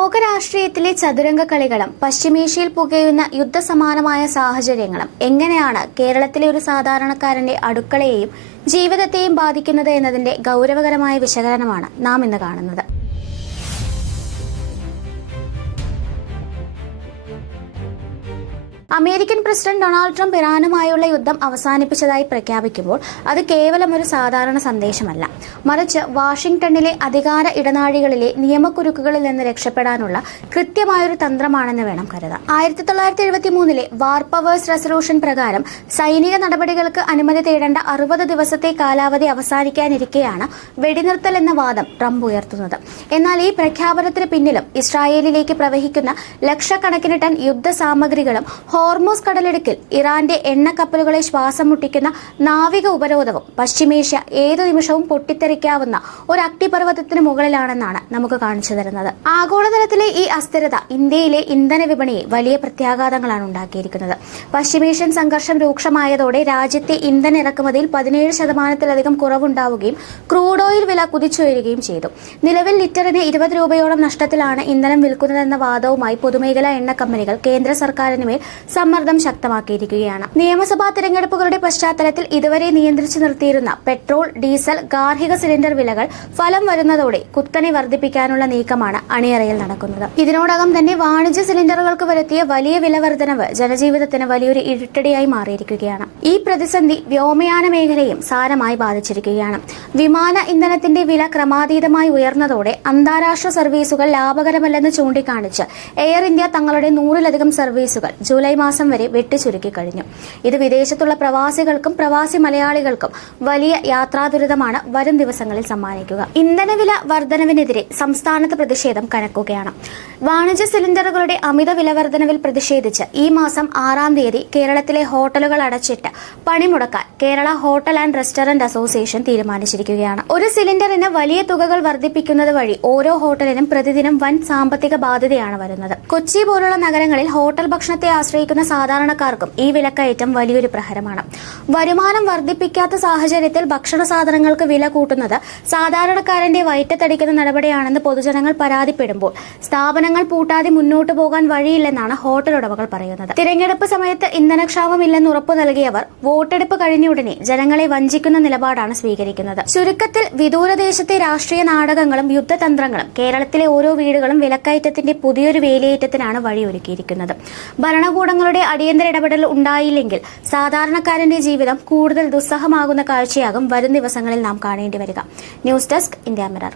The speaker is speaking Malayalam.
ലോകരാഷ്ട്രീയത്തിലെ ചതുരംഗ കളികളും പശ്ചിമേഷ്യയിൽ പുകയുന്ന യുദ്ധസമാനമായ സാഹചര്യങ്ങളും എങ്ങനെയാണ് കേരളത്തിലെ ഒരു സാധാരണക്കാരന്റെ അടുക്കളയെയും ജീവിതത്തെയും ബാധിക്കുന്നത് എന്നതിന്റെ ഗൌരവകരമായ വിശകലനമാണ് നാം ഇന്ന് കാണുന്നത്. അമേരിക്കൻ പ്രസിഡന്റ് ഡൊണാൾഡ് ട്രംപ് ഇറാനുമായുള്ള യുദ്ധം അവസാനിപ്പിച്ചതായി പ്രഖ്യാപിക്കുമ്പോൾ അത് കേവലം ഒരു സാധാരണ സന്ദേശമല്ല, മറിച്ച് വാഷിംഗ്ടണിലെ അധികാര ഇടനാഴികളിലെ നിയമക്കുരുക്കുകളിൽ നിന്ന് രക്ഷപ്പെടാനുള്ള കൃത്യമായൊരു തന്ത്രമാണെന്ന് വേണം കരുതാൻ. 1973 വാർ പവേഴ്സ് റെസൊല്യൂഷൻ പ്രകാരം സൈനിക നടപടികൾക്ക് അനുമതി തേടേണ്ട 60 ദിവസത്തെ കാലാവധി അവസാനിക്കാനിരിക്കെയാണ് വെടിനിർത്തൽ എന്ന വാദം ട്രംപ് ഉയർത്തുന്നത്. എന്നാൽ ഈ പ്രഖ്യാപനത്തിന് പിന്നിലും ഇസ്രായേലിലേക്ക് പ്രവഹിക്കുന്ന ലക്ഷക്കണക്കിന് ടൺ യുദ്ധസാമഗ്രികളും ഹോർമൂസ് കടലിടുക്കിൽ ഇറാന്റെ എണ്ണക്കപ്പലുകളെ ശ്വാസം മുട്ടിക്കുന്ന നാവിക ഉപരോധവും പശ്ചിമേഷ്യ ഏതു നിമിഷവും പൊട്ടിത്തെറിക്കാവുന്ന ഒരു അഗ്നിപർവ്വതത്തിന് മുകളിലാണെന്നാണ് നമുക്ക് കാണിച്ചു തരുന്നത്. ആഗോളതലത്തിലെ ഈ അസ്ഥിരത ഇന്ത്യയിലെ ഇന്ധന വിപണിയെ വലിയ പ്രത്യാഘാതങ്ങളാണ് ഉണ്ടാക്കിയിരിക്കുന്നത്. പശ്ചിമേഷ്യൻ സംഘർഷം രൂക്ഷമായതോടെ രാജ്യത്തെ ഇന്ധന ഇറക്കുമതിയിൽ 17% കുറവുണ്ടാവുകയും ക്രൂഡ് ഓയിൽ വില കുതിച്ചുയരുകയും ചെയ്തു. നിലവിൽ ലിറ്ററിന് 20 രൂപയോളം നഷ്ടത്തിലാണ് ഇന്ധനം വിൽക്കുന്നതെന്ന വാദവുമായി പൊതുമേഖലാ എണ്ണ കമ്പനികൾ കേന്ദ്ര സർക്കാരിന് മേൽ സമ്മർദ്ദം ശക്തമാക്കിയിരിക്കുകയാണ്. നിയമസഭാ തെരഞ്ഞെടുപ്പുകളുടെ പശ്ചാത്തലത്തിൽ ഇതുവരെ നിയന്ത്രിച്ചു നിർത്തിയിരുന്ന പെട്രോൾ, ഡീസൽ, ഗാർഹിക സിലിണ്ടർ വിലകൾ ഫലം വരുന്നതോടെ കുത്തനെ വർദ്ധിപ്പിക്കാനുള്ള നീക്കമാണ് അണിയറയിൽ നടക്കുന്നത്. ഇതിനോടകം തന്നെ വാണിജ്യ സിലിണ്ടറുകൾക്ക് വരുത്തിയ വലിയ വില വർധനവ് ജനജീവിതത്തിന് വലിയൊരു ഇരുട്ടടിയായി മാറിയിരിക്കുകയാണ്. ഈ പ്രതിസന്ധി വ്യോമയാന മേഖലയും സാരമായി ബാധിച്ചിരിക്കുകയാണ്. വിമാന ഇന്ധനത്തിന്റെ വില ക്രമാതീതമായി ഉയർന്നതോടെ അന്താരാഷ്ട്ര സർവീസുകൾ ലാഭകരമല്ലെന്ന് ചൂണ്ടിക്കാണിച്ച് എയർ ഇന്ത്യ തങ്ങളുടെ 100-ലധികം സർവീസുകൾ ജൂലൈ മാസം വരെ വെട്ടിച്ചുരുക്കി കഴിഞ്ഞു. ഇത് വിദേശത്തുള്ള പ്രവാസികൾക്കും പ്രവാസി മലയാളികൾക്കും വലിയ യാത്രാ ദുരിതമാണ് വരും ദിവസങ്ങളിൽ സമ്മാനിക്കുക. ഇന്ധനവില വർധനവിനെതിരെ സംസ്ഥാനത്ത് പ്രതിഷേധം കനക്കുകയാണ്. വാണിജ്യ സിലിണ്ടറുകളുടെ അമിത വില വർധനവിൽ പ്രതിഷേധിച്ച് ഈ മാസം 6-ാം തീയതി കേരളത്തിലെ ഹോട്ടലുകൾ അടച്ചിട്ട് പണിമുടക്കാൻ Kerala hotel and restaurant association തീരുമാനിച്ചിരിക്കുകയാണ്. ഒരു സിലിണ്ടറിന് വലിയ തുകകൾ വർദ്ധിപ്പിക്കുന്നത് വഴി ഓരോ ഹോട്ടലിനും പ്രതിദിനം വൻ സാമ്പത്തിക ബാധ്യതയാണ് വരുന്നത്. കൊച്ചി പോലുള്ള നഗരങ്ങളിൽ ഹോട്ടൽ ഭക്ഷണത്തെ ആശ്രയിക്കുന്ന സാധാരണക്കാർക്കും ഈ വിലക്കയറ്റം വലിയൊരു പ്രഹരമാണ്. വരുമാനം വർദ്ധിപ്പിക്കാത്ത സാഹചര്യത്തിൽ ഭക്ഷണ സാധനങ്ങൾക്ക് വില കൂട്ടുന്നത് സാധാരണക്കാരന്റെ വയറ്റത്തടിക്കുന്ന നടപടിയാണെന്ന് പൊതുജനങ്ങൾ പരാതിപ്പെടുമ്പോൾ സ്ഥാപനങ്ങൾ പൂട്ടാതെ മുന്നോട്ടു പോകാൻ വഴിയില്ലെന്നാണ് ഹോട്ടൽ ഉടമകൾ പറയുന്നത്. തിരഞ്ഞെടുപ്പ് സമയത്ത് ഇന്ധനക്ഷാമമില്ലെന്ന് ഉറപ്പു നൽകിയവർ വോട്ടെടുപ്പ് കഴിഞ്ഞയുടനെ ജനങ്ങളെ വഞ്ചിക്കുന്ന നിലപാടാണ് സ്വീകരിക്കുന്നത്. ചുരുക്കത്തിൽ വിദൂരദേശത്തെ രാഷ്ട്രീയ നാടകങ്ങളും യുദ്ധതന്ത്രങ്ങളും കേരളത്തിലെ ഓരോ വീടുകളും വിലക്കയറ്റത്തിന്റെ പുതിയൊരു വേലിയേറ്റത്തിനാണ് വഴിയൊരുക്കിയിരിക്കുന്നത്. ഭരണകൂടങ്ങളുടെ അടിയന്തര ഇടപെടൽ ഉണ്ടായില്ലെങ്കിൽ സാധാരണക്കാരന്റെ ജീവിതം കൂടുതൽ ദുസ്സഹമാകുന്ന കാഴ്ചയാകും വരും ദിവസങ്ങളിൽ നാം കാണേണ്ടി വരിക. News desk, India mirror.